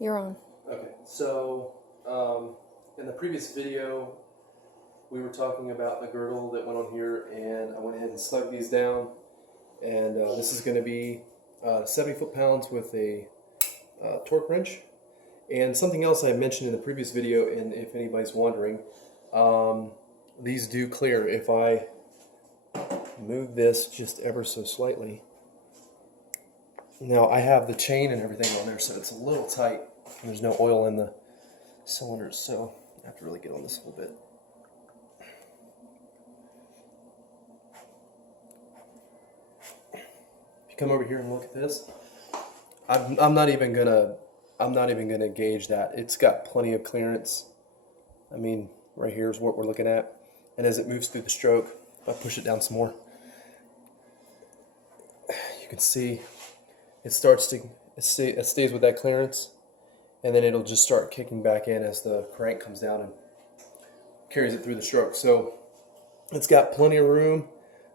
You're on. Okay, so in the previous video, we were talking about the girdle that went on here, and I went ahead and snug these down. And this is going to be 70 foot-pounds with a torque wrench. And something else I mentioned in the previous video, and if anybody's wondering, these do clear. If I move this just ever so slightly. Now I have the chain and everything on there, so it's a little tight. There's no oil in the cylinders, so I have to really get on this a little bit. If you come over here and look at this, I'm not even gonna gauge that. It's got plenty of clearance. I mean, right here is what we're looking at, and as it moves through the stroke, if I push it down some more, you can see it stays with that clearance, and then it'll just start kicking back in as the crank comes down and carries it through the stroke. So it's got plenty of room.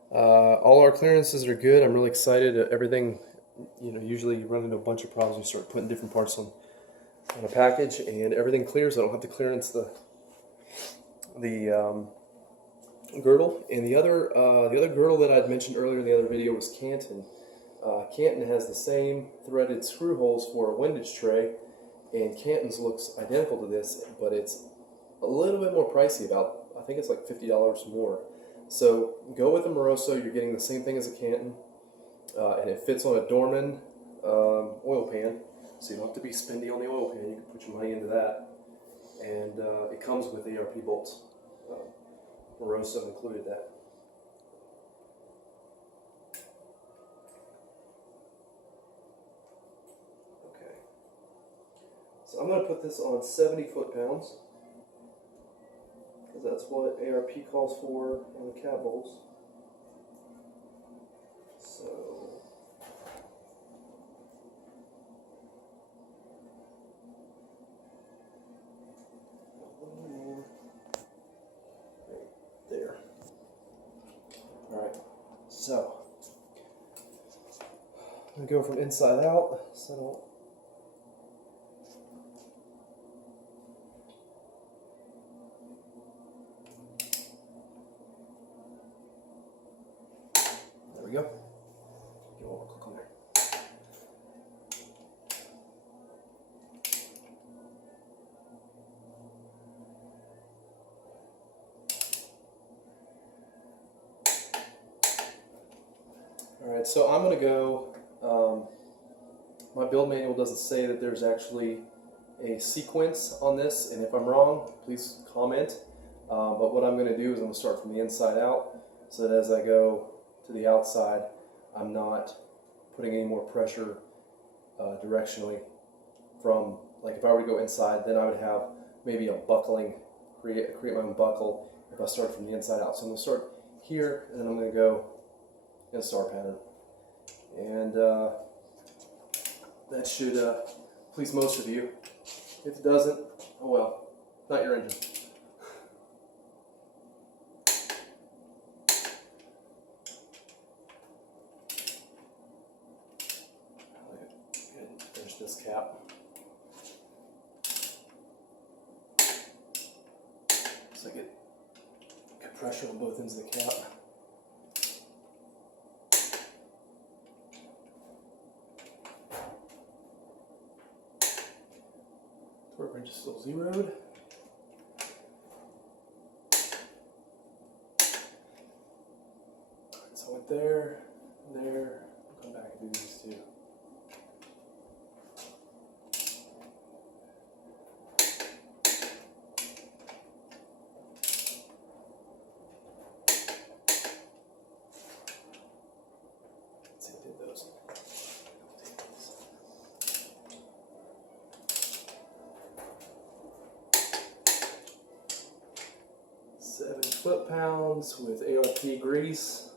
All our clearances are good. I'm really excited. Everything, usually you run into a bunch of problems when you start putting different parts on a package, and everything clears. I don't have to clearance the girdle. And the other girdle that I'd mentioned earlier in the other video was Canton. Canton has the same threaded screw holes for a windage tray, and Canton's looks identical to this, but it's a little bit more pricey. I think it's like $50 more. So go with a Moroso. You're getting the same thing as a Canton, and it fits on a Dorman oil pan, so you don't have to be spendy on the oil pan. You can put your money into that, and it comes with ARP bolts. Moroso included that. So I'm going to put this on 70 foot-pounds, because that's what ARP calls for on the cat bowls. So right there. Alright, so I'm going to go from inside out, so I don't. There we go. Get one more click on there. Alright, so I'm going to go, my build manual doesn't say that there's actually a sequence on this, and if I'm wrong, please comment. But what I'm going to do is I'm going to start from the inside out, so that as I go to the outside, I'm not putting any more pressure directionally from, like if I were to go inside, then I would have maybe a buckling, create my own buckle if I start from the inside out. So I'm going to start here, and then I'm going to go in a star pattern. And that should please most of you. If it doesn't, oh well, not your engine. Finish this cap. So I get good pressure on both ends of the cap. Torque wrench is still zeroed. So I went there, there. I'll come back and do these two. Let's see, I did those. 7 foot-pounds with ARP grease.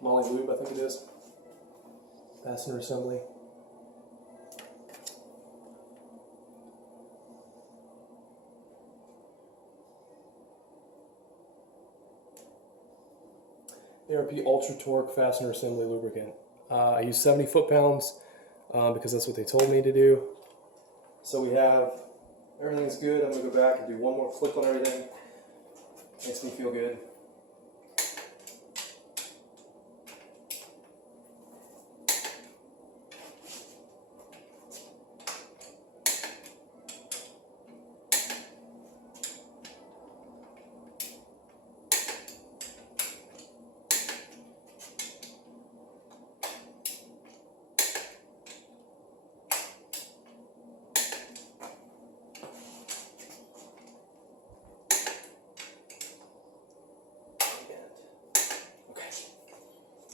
Molly lube, I think it is. Fastener assembly. ARP Ultra Torque Fastener Assembly Lubricant. I use 70 foot-pounds. because that's what they told me to do. So we have, everything's good. I'm going to go back and do one more click on everything. Makes me feel good.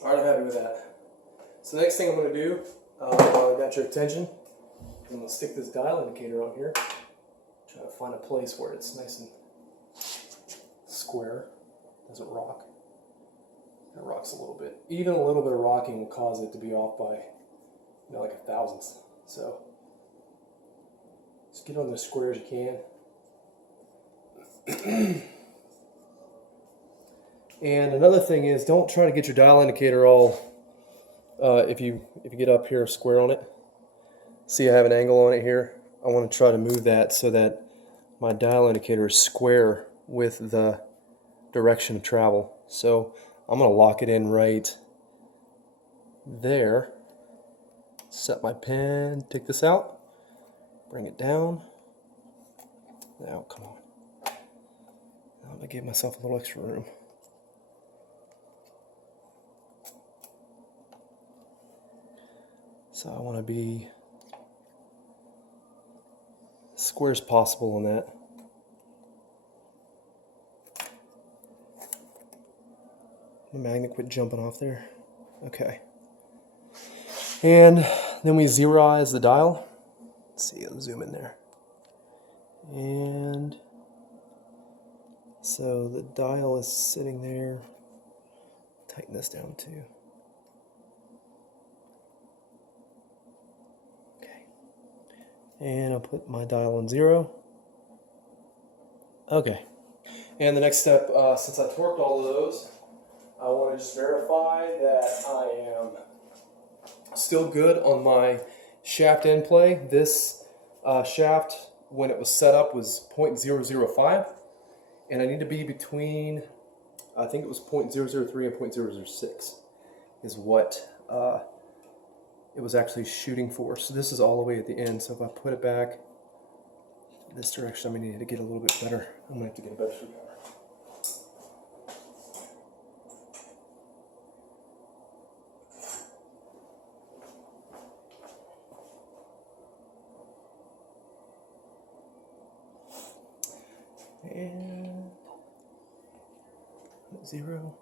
Alright, I'm happy with that. So the next thing I'm going to do, while I got your attention, I'm going to stick this dial indicator on here. Try to find a place where it's nice and square. Doesn't rock. It rocks a little bit. Even a little bit of rocking will cause it to be off by, like a thousandth. So just get on as square as you can. And another thing is, don't try to get your dial indicator all, if you get up here square on it. See, I have an angle on it here. I want to try to move that so that my dial indicator is square with the direction of travel. So I'm going to lock it in right there. Set my pen, take this out, bring it down. Now, come on. I'm going to give myself a little extra room. So I want to be as square as possible on that. The magnet quit jumping off there. Okay. And then we zeroize the dial. Let's see, let's zoom in there. And so the dial is sitting there. Tighten this down too. And I'll put my dial on 0. Okay. And the next step, since I torqued all of those, I want to just verify that I am still good on my shaft end play. This shaft, when it was set up, was 0.005. And I need to be between, I think it was 0.003 and 0.006 is what it was actually shooting for. So this is all the way at the end. So if I put it back this direction, I'm going to need to get a little bit better. I'm going to have to get a better screwdriver. And 0.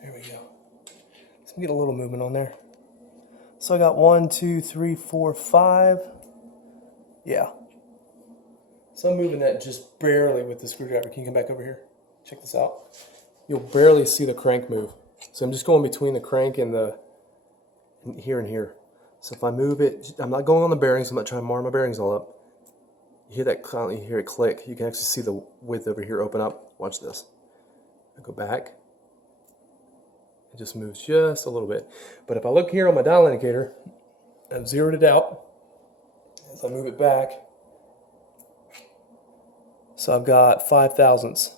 There we go. Let's get a little movement on there. So I got 1, 2, 3, 4, 5. Yeah. So I'm moving that just barely with the screwdriver. Can you come back over here? Check this out. You'll barely see the crank move. So I'm just going between the crank and the here and here. So if I move it, I'm not going on the bearings. I'm not trying to mar my bearings all up. You hear that? You hear it click. You can actually see the width over here open up. Watch this. I go back. It just moves just a little bit. But if I look here on my dial indicator, I've zeroed it out. As I move it back, so I've got 5 thousandths,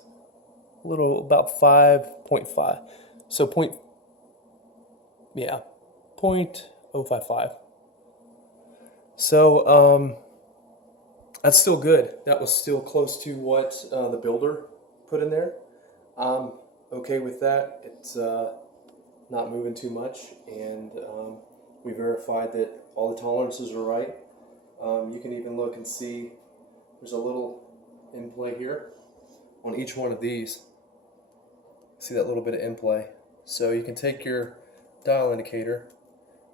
a little about 5.5. So 0.055. So that's still good. That was still close to what the builder put in there. I'm okay with that. It's not moving too much, and we verified that all the tolerances are right. You can even look and see there's a little in play here on each one of these. See that little bit of in play. So you can take your dial indicator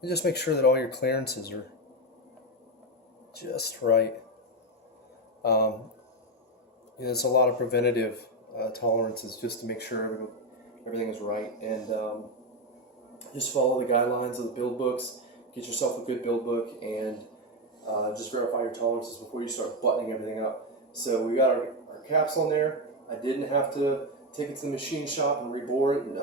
and just make sure that all your clearances are just right. There's a lot of preventative tolerances just to make sure everything is right, and just follow the guidelines of the build books. Get yourself a good build book, and just verify your tolerances before you start buttoning everything up. So we got our caps on there. I didn't have to take it to the machine shop and rebore it, and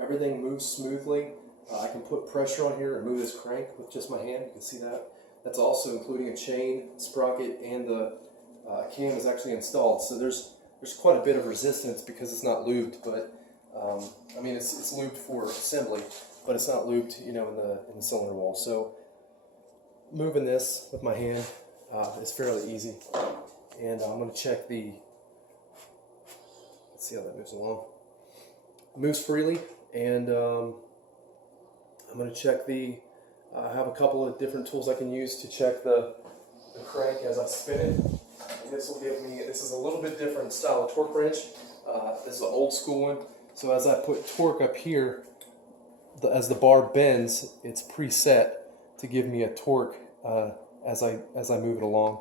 everything moves smoothly. I can put pressure on here and move this crank with just my hand. You can see that. That's also including a chain, sprocket, and the cam is actually installed. So there's quite a bit of resistance because it's not lubed, but I mean it's lubed for assembly, but it's not lubed, you know, in the cylinder wall. So moving this with my hand is fairly easy, and I'm going to check the. Let's see how that moves along. It moves freely, and I'm going to check the. I have a couple of different tools I can use to check the crank as I spin it. And this will give me. This is a little bit different style of torque wrench. This is an old school one. So as I put torque up here, as the bar bends, it's preset to give me a torque as I move it along.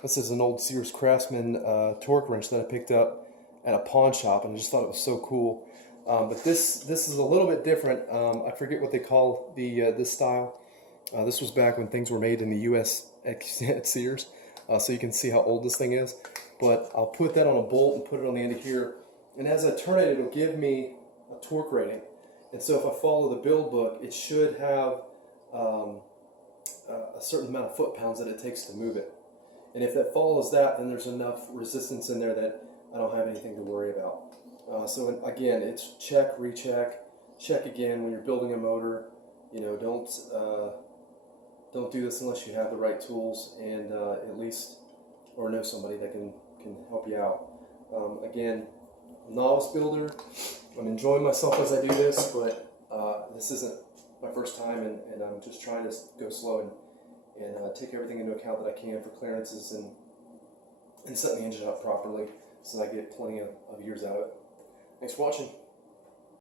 This is an old Sears Craftsman torque wrench that I picked up at a pawn shop, and I just thought it was so cool. But this is a little bit different. I forget what they call this style. This was back when things were made in the U.S. at Sears, so you can see how old this thing is. But I'll put that on a bolt and put it on the end of here, and as I turn it, it'll give me a torque rating. And so if I follow the build book, it should have a certain amount of foot-pounds that it takes to move it. And if that follows that, then there's enough resistance in there that I don't have anything to worry about. So again, it's check, recheck, check again when you're building a motor. You know, don't do this unless you have the right tools and at least or know somebody that can help you out. Again, novice builder. I'm enjoying myself as I do this, but this isn't my first time, and I'm just trying to go slow and take everything into account that I can for clearances and set the engine up properly so that I get plenty of years out of it. Thanks for watching.